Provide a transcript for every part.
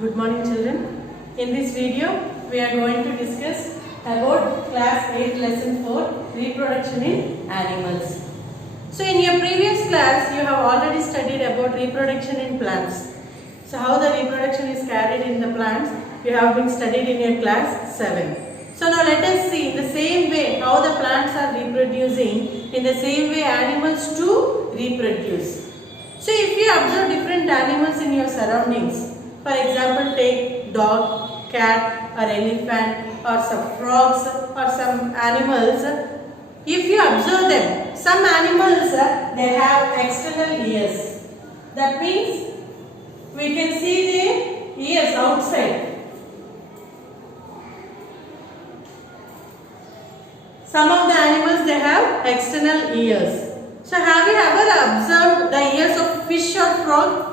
Good morning children. In this video we are going to discuss about class 8 lesson 4 reproduction in animals. So in your previous class you have already studied about reproduction in plants. So how the reproduction is carried in the plants you have been studied in your class 7. So now let us see in the same way how the plants are reproducing, in the same way animals too reproduce. So if you observe different animals in your surroundings, for example take dog, cat or elephant or some frogs or some animals, if you observe them, some animals they have external ears. That means we can see the ears outside. Some of the animals they have external ears. So have you ever observed the ears of fish or frog?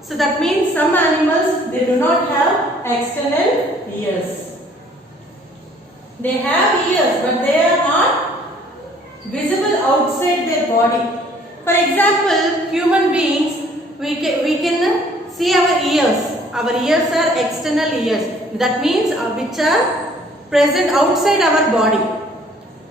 So that means some animals they do not have external ears. They have ears but they are not visible outside their body. For example, human beings we can see our ears. Our ears are external ears. That means which are present outside our body.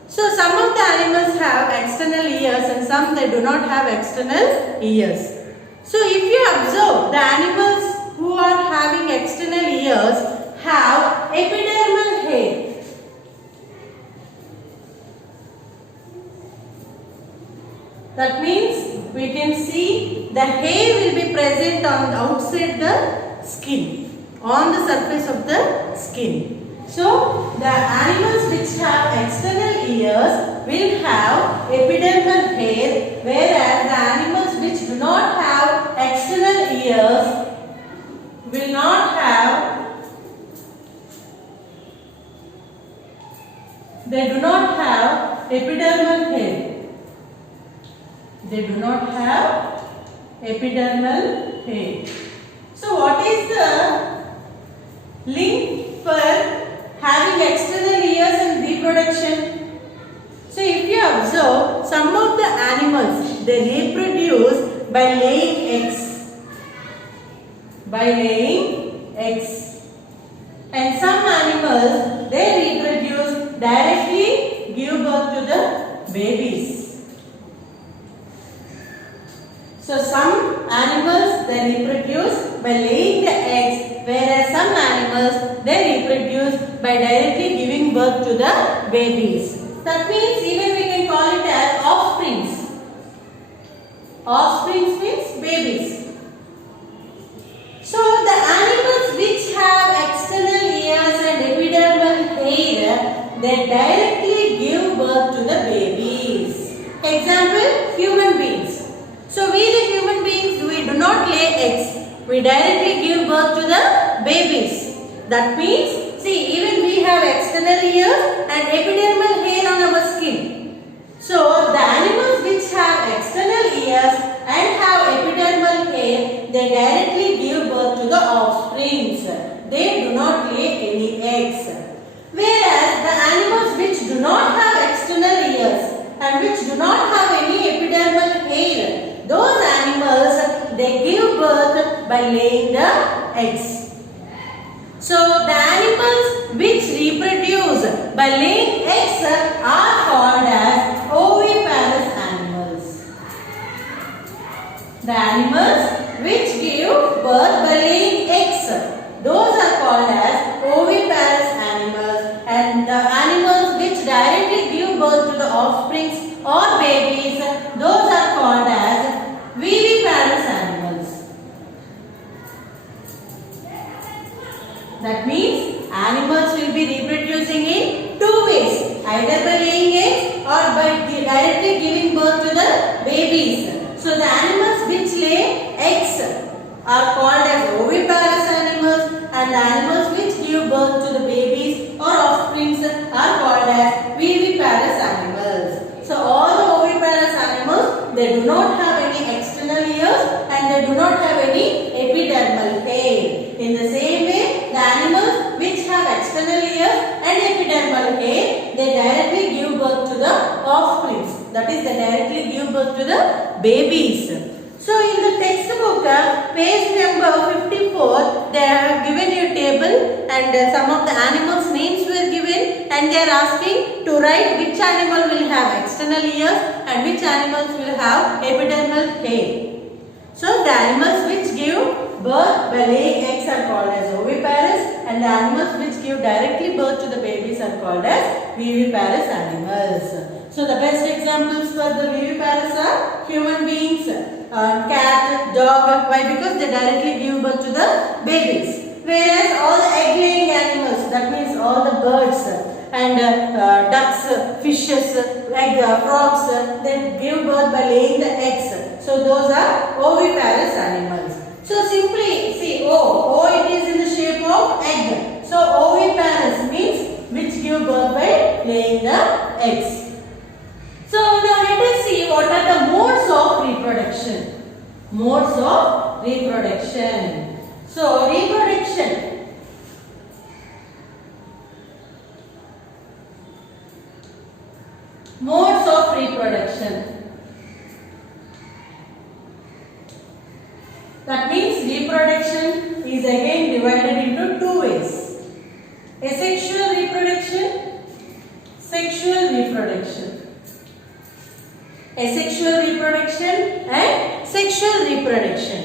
So some of the animals have external ears and some they do not have external ears. So if you observe the animals who are having external ears have epidermal hair. That means we can see the hair will be present on outside the skin, on the surface of the skin. So the animals which have external ears will have epidermal hair, whereas the animals which do not have external ears will not have, they do not have epidermal hair. They do not have epidermal hair. So what is the link for having external ears and reproduction? So if you observe, some of the animals they reproduce by laying eggs. By laying eggs. And some animals they reproduce directly, give birth to the babies. So some animals they reproduce by laying the eggs, whereas some animals they reproduce by directly giving birth to the babies. That means even we can call it as offsprings. Offsprings means babies. So the animals which have external ears and epidermal hair, they directly give birth to the babies. Example, human beings. So we the human beings, we do not lay eggs. We directly give birth to the babies. That means, see, even we have external ears and epidermal hair on our skin. So the animals which have external ears and have epidermal hair, they directly give birth to the offsprings. They do not lay any eggs. Whereas the animals which do not have external ears and which do not have any epidermal hair, those animals they give birth by laying the eggs. So the animals which reproduce by laying eggs are called as oviparous animals. The animals which give birth by laying eggs, those are called as oviparous animals, and the animals which directly give birth to the offsprings or babies, those are called as viviparous animals. That means animals will be reproducing in two ways, either by laying eggs or by directly giving birth to the babies. So the animals which lay eggs are called as oviparous animals, and the animals which give birth to the babies or offsprings are called as viviparous animals. So all the oviparous animals, they do not have any external ears and they do not have any epidermal hair. In the same way, the animals which have external ears and epidermal hair, they directly give birth to the offsprings. That is, they directly give birth to the babies. So in the textbook, page number 54, they have given you a table and some of the animals names were given and they are asking to write which animal will have external ears and which animals will have epidermal hair. So the animals which give birth by laying eggs are called as oviparous and the animals which give directly birth to the babies are called as viviparous animals. So the best examples for the viviparous are human beings, cat, dog. Why? Because they directly give birth to the babies. Whereas all the egg-laying animals, that means all the birds and ducks, fishes, frogs, they give birth by laying the eggs. So those are oviparous animals. So simply see O it is in the shape of egg. So oviparous means which give birth by laying the eggs. So now let us see what are the modes of reproduction. Modes of reproduction. So reproduction. Modes of reproduction. That means reproduction is again divided into two ways. Asexual reproduction, sexual reproduction. Asexual reproduction and sexual reproduction.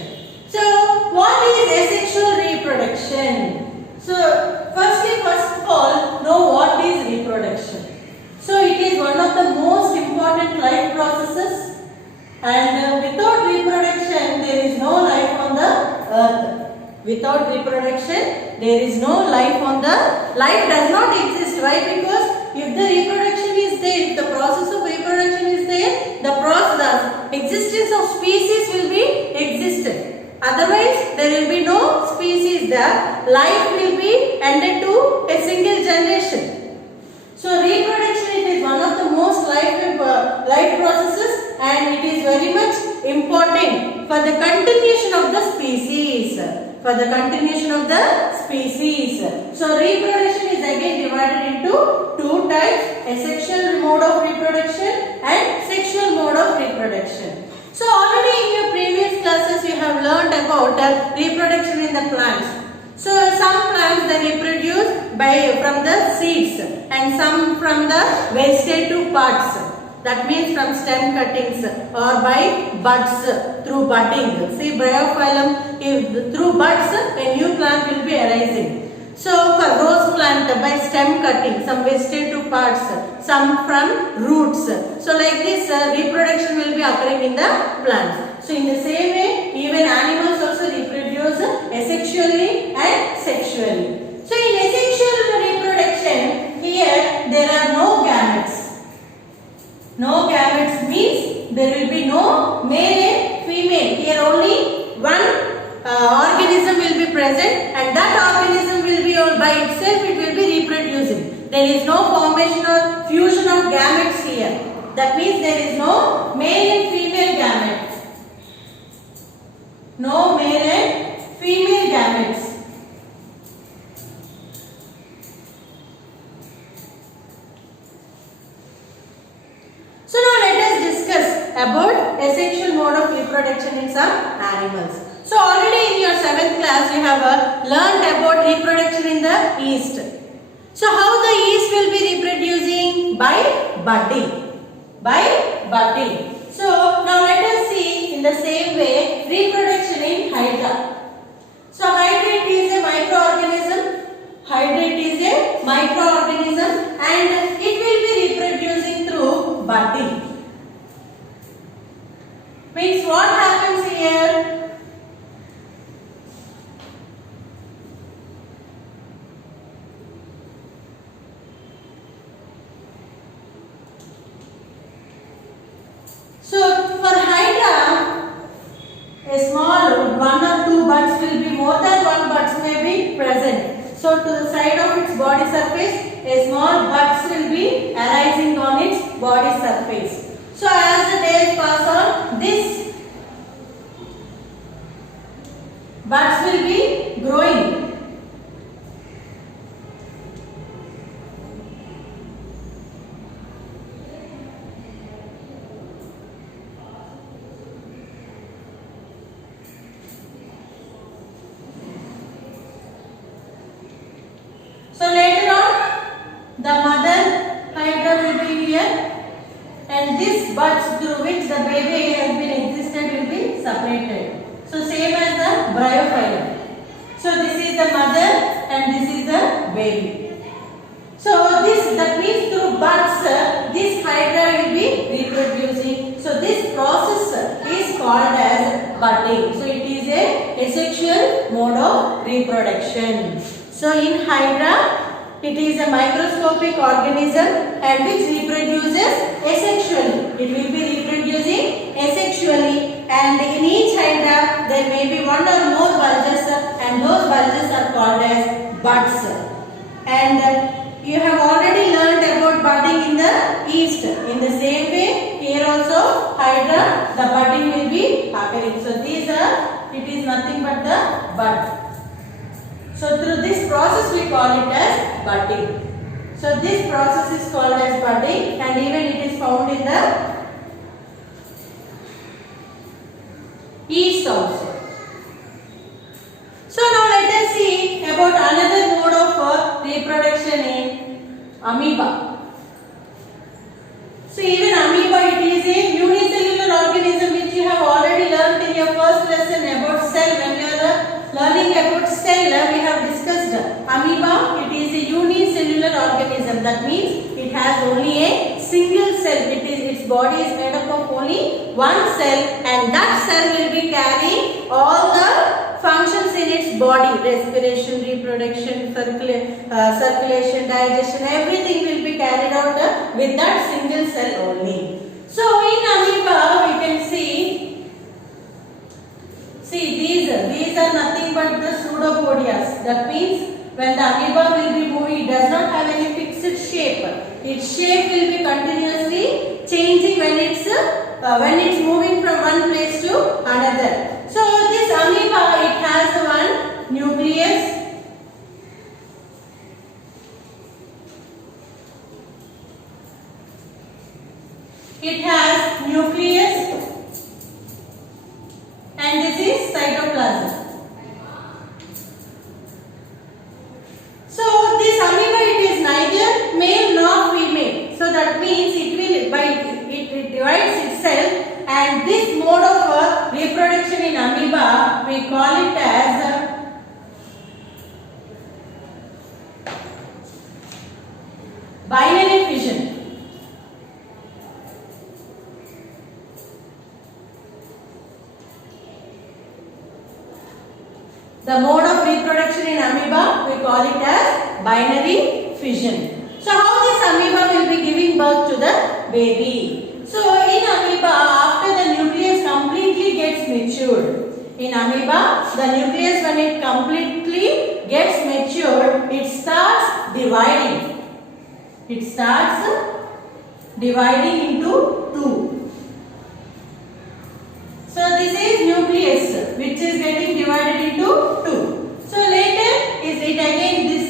So what is asexual reproduction? So first of all, know what is reproduction. So it is one of the most important life processes and without reproduction there is no life on the earth. Without reproduction there is no life on the life does not exist. Why? Because if the reproduction is there, if the process of reproduction is there, the existence of species will be existed. Otherwise, there will be no species there. Life will be ended to a single generation. So, reproduction it is one of the most life processes and it is very much important for the continuation of the species. For the continuation of the species. So reproduction is again divided into two types, asexual mode of reproduction and sexual mode of reproduction. So already in your previous classes you have learned about reproduction in the plants. So some plants they reproduce from the seeds and some from the vegetative parts. That means from stem cuttings or by buds through budding. See bryophyllum, through buds a new plant will be arising. So for rose plant by stem cutting, some vegetative parts, some from roots. So like this reproduction will be occurring in the plants. So in the same way even animals also reproduce asexually and sexually. So in asexual reproduction here there are no gametes. No gametes means there will be no male and female. Here only one organism will be present and that organism will be all by itself it will be reproducing. There is no formation or fusion of gametes here. That means there is no male and female gametes. No male and female gametes. So now let us discuss about asexual mode of reproduction in some animals. So already in your 7th class you have learned about reproduction in the yeast. So how the yeast will be reproducing? By budding. By budding. So now let us see in the same way reproduction in Hydra. So hydrate is a microorganism. Hydrate is a microorganism and it will be reproducing through budding. Means what happens here? So for Hydra, a small one or two buds will be more than one buds may be present. So to the side of its body surface, a small buds will be arising on its body surface. So as the days pass on, this buds will be growing. the mother hydra will be here, and this buds through which the baby has been existed will be separated. So same as the bryophyllum. So this is the mother and this is the baby. So that means through buds this hydra will be reproducing. So this process is called as budding. So it is a asexual mode of reproduction. So in hydra, it is a microscopic organism and which reproduces asexually. It will be reproducing asexually, and in each hydra there may be one or more bulges, and those bulges are called as buds. And you have already learnt about budding in the east. In the same way, here also hydra, the budding will be occurring. So these are, it is nothing but the bud. So through this process we call it as budding. So this process is called as budding, and even it is found in the east also. So now let us see about another mode of reproduction in amoeba. So even amoeba, it is a unicellular organism which you have already learnt in your first lesson about cell. When you are learning about cell, we have discussed amoeba. It is a unicellular organism. That means it has only a single cell. Its body is made up of only one cell, and that cell will be carrying all the functions in its body: respiration, reproduction, circulation, digestion. Everything will be carried out with that single cell only. So in amoeba, we can see these are nothing but the pseudopodias. That means when the amoeba will be moving, it does not have any fixed shape. Its shape will be continuously changing when it's moving from one place to another. So this amoeba, it has one nucleus. It has nucleus, and this is cytoplasm. So this amoeba, it is neither male nor female. So that means it divides itself, and this mode of reproduction in amoeba we call it as binary fission. The mode of reproduction in amoeba, we call it as binary fission. So how this amoeba will be giving birth to the baby? So in amoeba, after the nucleus completely gets matured, in amoeba, the nucleus, when it completely gets matured, it starts dividing. It starts dividing into two. So this is nucleus which is getting divided into two. So later is it again this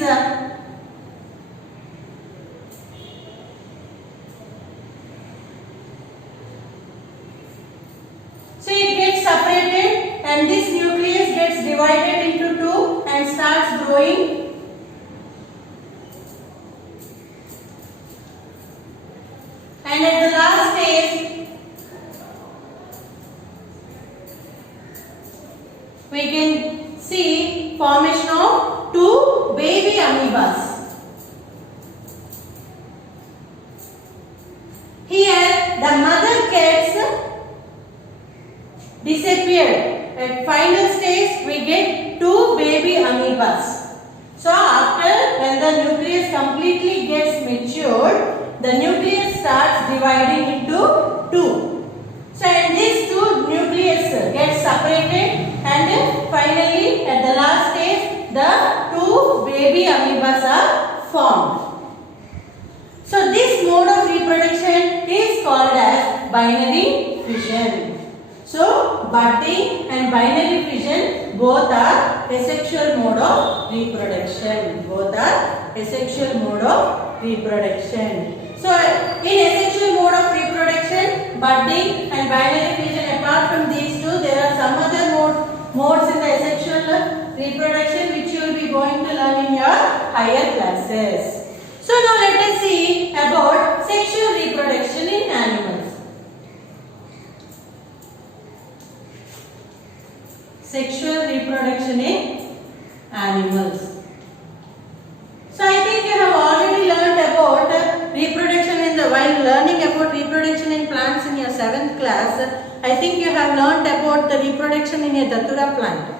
so it gets separated, and this nucleus gets divided into two and starts growing. And at the last stage, we can see formation of two baby amoebas. Here the mother gets disappeared. At final stage we get two baby amoebas. So after, when the nucleus completely gets matured, the nucleus starts dividing into two. So and these two nucleus get separated, and finally at the last stage the two baby amoebas are formed. So this mode of reproduction is called as binary fission. So budding and binary fission both are asexual mode of reproduction. Both are asexual mode of reproduction. So in asexual mode of reproduction, budding and binary fission, apart from these two, there are some other modes in the asexual reproduction which you will be going to learn in your higher classes. So now let us see about sexual reproduction in animals. Sexual reproduction in animals. So I think you have already learned about reproduction while learning about reproduction in plants in your 7th class. I think you have learned about the reproduction in a datura plant.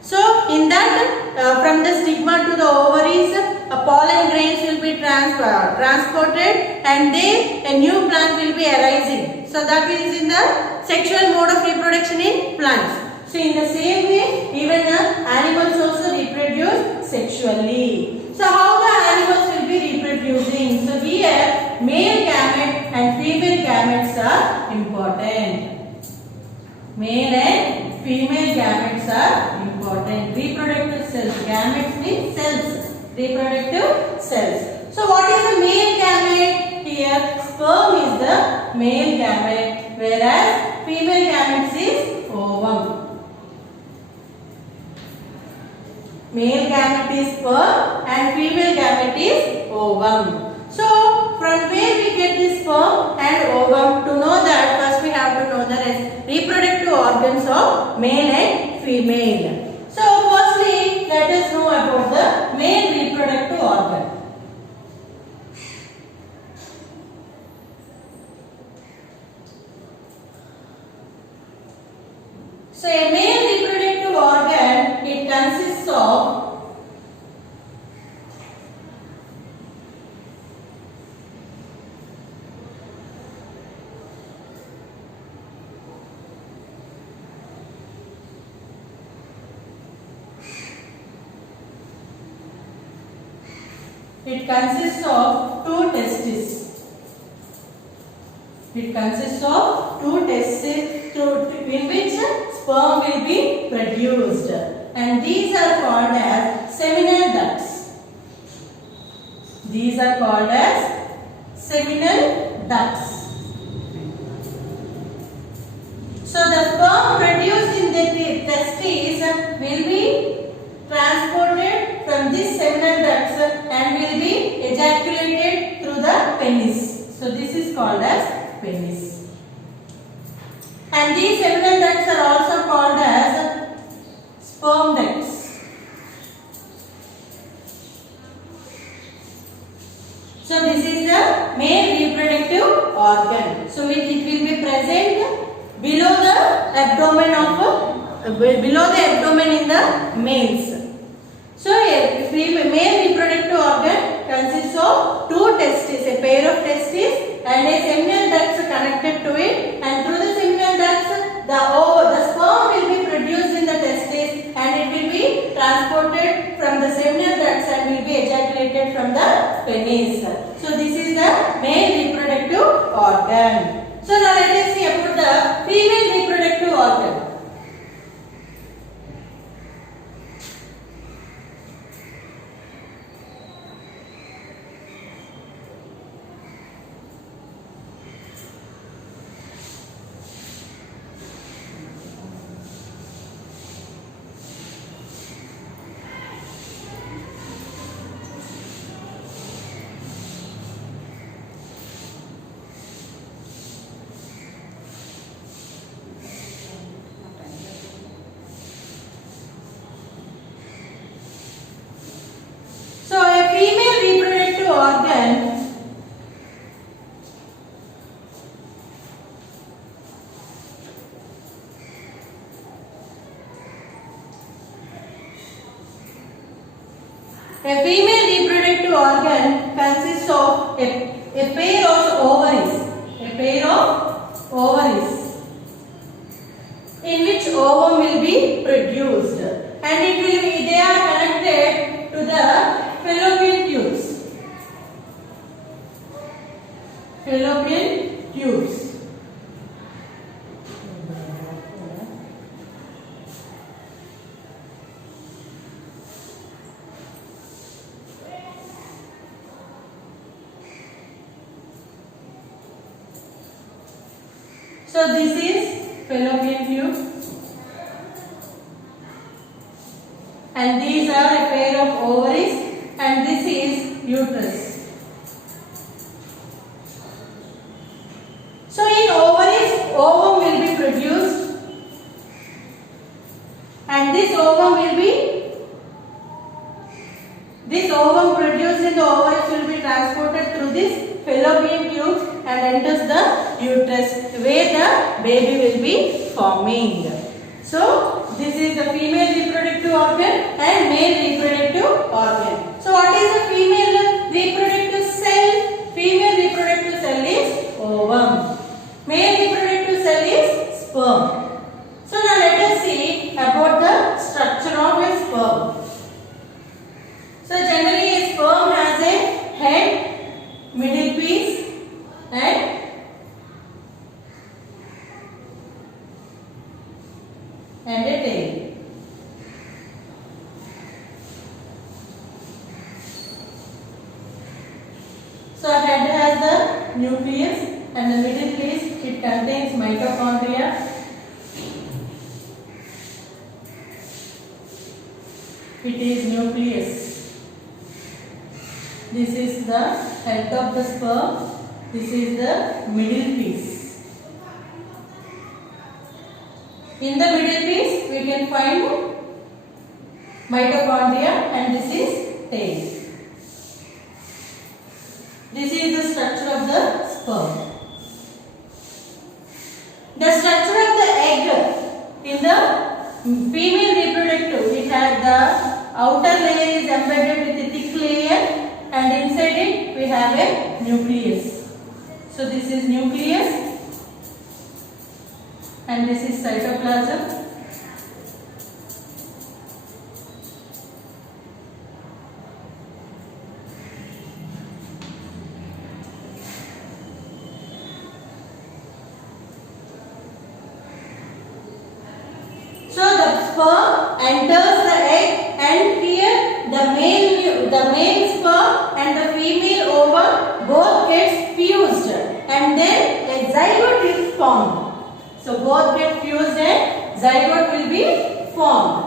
So in that from the stigma to the ovaries, pollen grains will be transported and then a new plant will be arising. So that is in the sexual mode of reproduction in plants. So in the same way, even animals also reproduce sexually. So how the animals will be reproducing? So here male gamete and female gametes are important. Male and female gametes are important. Reproductive cells. Gametes means cells. Reproductive cells. So what is the male gamete? Here sperm is the male gamete, whereas female gametes is ovum. Male gamete is sperm and female gamete is ovum. So from where we get this sperm and ovum? To know that, first we have to know the reproductive organs of male and female. So firstly, let us know about the male reproductive organ. So a male reproductive organ, it consists of two testes. It consists of two testes in which sperm will be produced, and these are called as seminal ducts. These are called as seminal ducts. So the sperm produced in the testes will be transported from these seminal ducts and will be ejaculated through the penis. So this is called as penis. And these seminal ducts are also called as sperm ducts. So this is the male reproductive organ. So it will be present below the abdomen in the males. So a male reproductive organ consists of two testes, a pair of testes and a seminal ducts connected to it, and through the seminal ducts the sperm will be produced in the testes and it will be transported from the seminal ducts and will be ejaculated from the penis. So this is the male reproductive organ. So now let us see about the female reproductive organ. A female reproductive organ consists of a pair of ovaries. A pair of ovaries in which ovum will be produced, and they are connected to the fallopian tubes. Fallopian tubes. So this is fallopian tube, and these are a pair of ovaries, and this is uterus. This ovum produced in the ovaries will be transported through this fallopian tubes and enters the uterus where the baby will be forming. So this is the female reproductive organ and male reproductive organ. So what is the female reproductive cell? Female reproductive cell is ovum. Male reproductive cell is sperm. So now let us see about the structure of a sperm. So generally a sperm has a head, middle piece and a tail. So head has the nucleus and the middle piece it contains mitochondria. It is nucleus. This is the head of the sperm. This is the middle piece. In the middle piece we can find mitochondria and this is tail. This is the structure of the sperm. The structure of the egg in the female reproductive, it has the outer layer is embedded with a thick layer and inside it we have a nucleus. So this is nucleus and this is cytoplasm. So the sperm enters the egg and here the male sperm and the female ovum both gets fused and then a zygote is formed. So both get fused and zygote will be formed.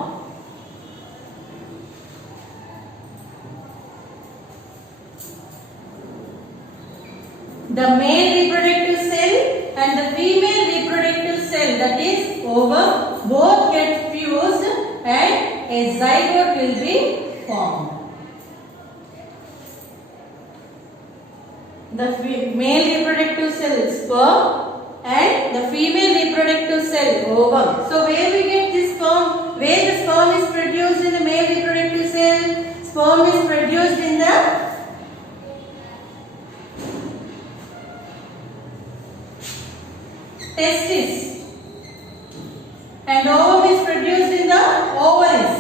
The male reproductive cell and the female reproductive cell, that is ovum, both get fused and a zygote will be formed. The male reproductive cell sperm and the female reproductive cell ovum. So where we get this sperm? Where the sperm is produced in the male reproductive cell? Sperm is produced in the testis and ovum is produced in the ovaries.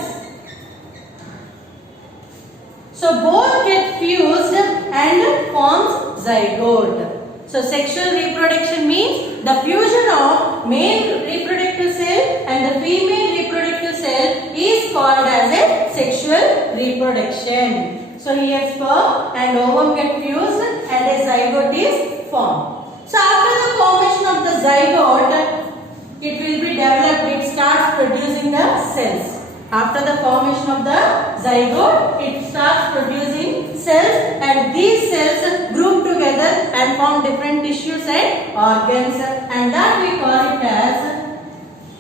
So both get fused and forms zygote. So sexual reproduction means the fusion of male reproductive cell and the female reproductive cell is called as a sexual reproduction. So here sperm and ovum get fused and a zygote is formed. So after the formation of the zygote, it will be developed, it starts producing the cells. After the formation of the zygote, it starts producing cells and these cells group together and form different tissues and organs and that we call it as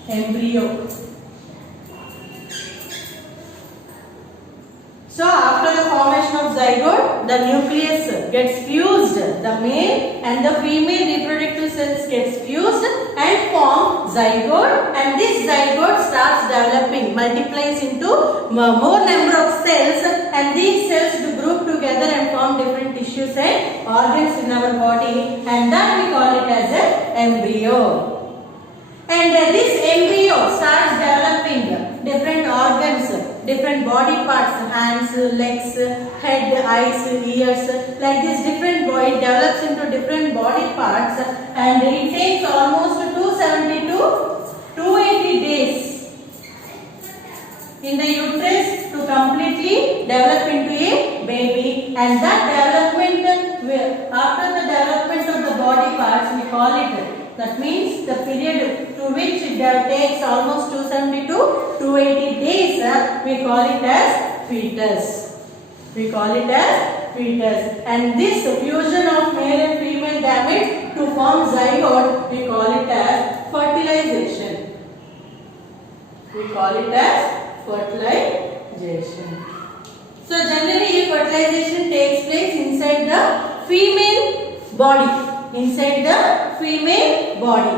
embryo. So after the formation of zygote, the nucleus gets fused, the male and the female reproductive cells gets fused and form zygote and this zygote starts developing, multiplies into more number of cells and these cells to group together and form different tissues and organs in our body and that we call it as an embryo. And this embryo starts developing different organs, different body parts, hands, legs, head, eyes, ears, like this different body develops into different body parts and it takes almost 270 to 280 days in the uterus to completely develop into a baby and that development, after the development of the body parts we call it. That means the period to which it takes almost 270 to 280 days, we call it as fetus. We call it as fetus. And this fusion of male and female gamete to form zygote, we call it as fertilization. We call it as fertilization. So generally fertilization takes place inside the female body. Inside the female body.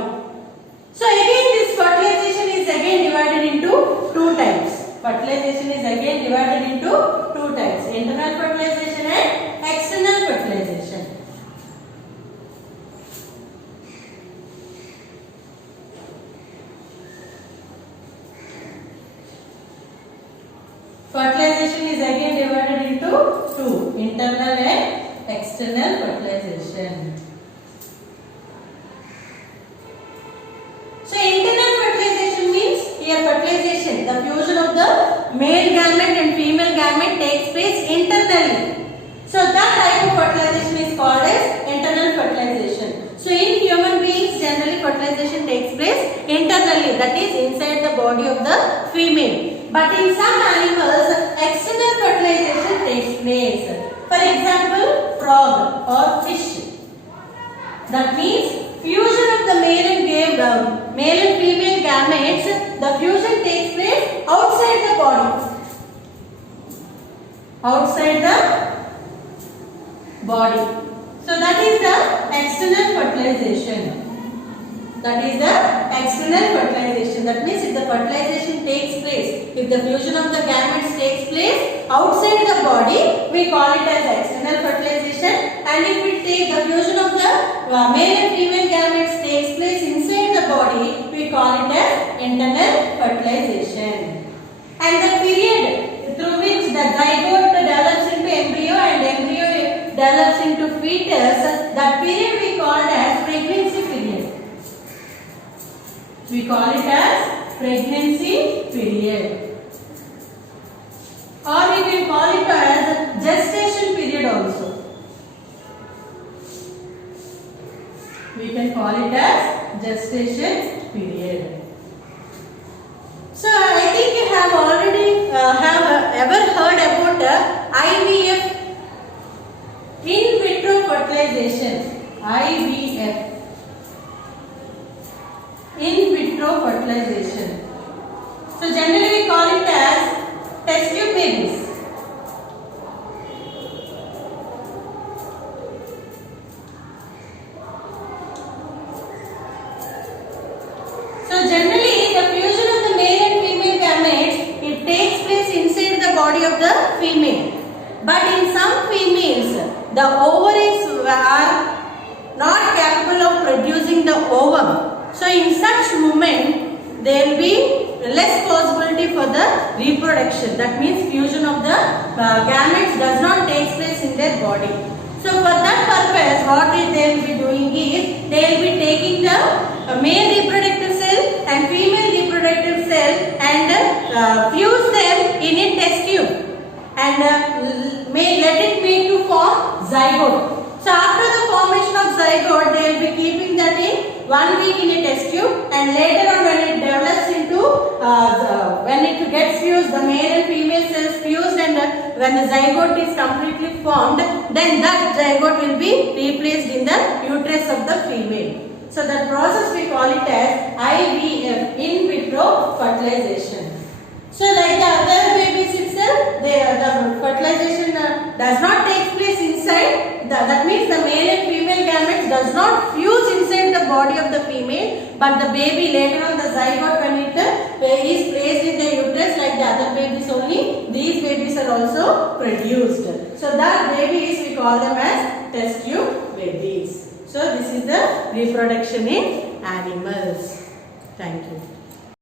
So again this fertilization is again divided into two types. Fertilization is again divided into two types. Internal fertilization and external fertilization. Fertilization is again divided into two. Internal and external fertilization. So internal fertilization means here fertilization, the fusion of the male gamete and female gamete takes place internally. So that type of fertilization is called as internal fertilization. So in human beings generally fertilization takes place internally, that is inside the body of the female. But in some animals external fertilization takes place. For example, frog or fish. That means fusion of the male and female gametes, the fusion takes place outside the body. Outside the body. So that is the external fertilization. That is the external fertilization. That means if the fertilization takes place, if the fusion of the gametes takes place outside the body, we call it as external fertilization. And if we take the fusion of the male and female gametes takes place inside the body, we call it as internal fertilization. And the period through which the zygote develops into embryo and embryo develops into fetus, that period we call as pregnancy period. We call it as pregnancy period. Or we can call it as gestation period also. We can call it as gestation period. So I think you have already ever heard about IVF, in vitro fertilization. IVF. In vitro fertilization. So generally we call it as test tube babies. So generally the fusion of the male and female gametes, it takes place inside the body of the female. But in some females, the ovaries are not capable of producing the ovum. So in such movement, there will be less possibility for the reproduction. That means fusion of the gametes does not take place in their body. So for that purpose, what they will be doing is, they will be taking the male reproductive cell and female reproductive cell and fuse them in a test tube and let it make to form zygote. So after the formation of zygote, they will be keeping that in 1 week in a test tube, and later on when it develops into, when it gets fused, the male and female cells fused, and when the zygote is completely formed, then that zygote will be replaced in the uterus of the female. So that process we call it as IVF, in vitro fertilization. So like the other babies itself, the fertilization does not take place inside. That means the male and female gametes does not fuse inside the body of the female, but the baby later on, the zygote, when it is placed in the uterus like the other babies only, these babies are also produced. So that babies we call them as test tube babies. So this is the reproduction in animals. Thank you.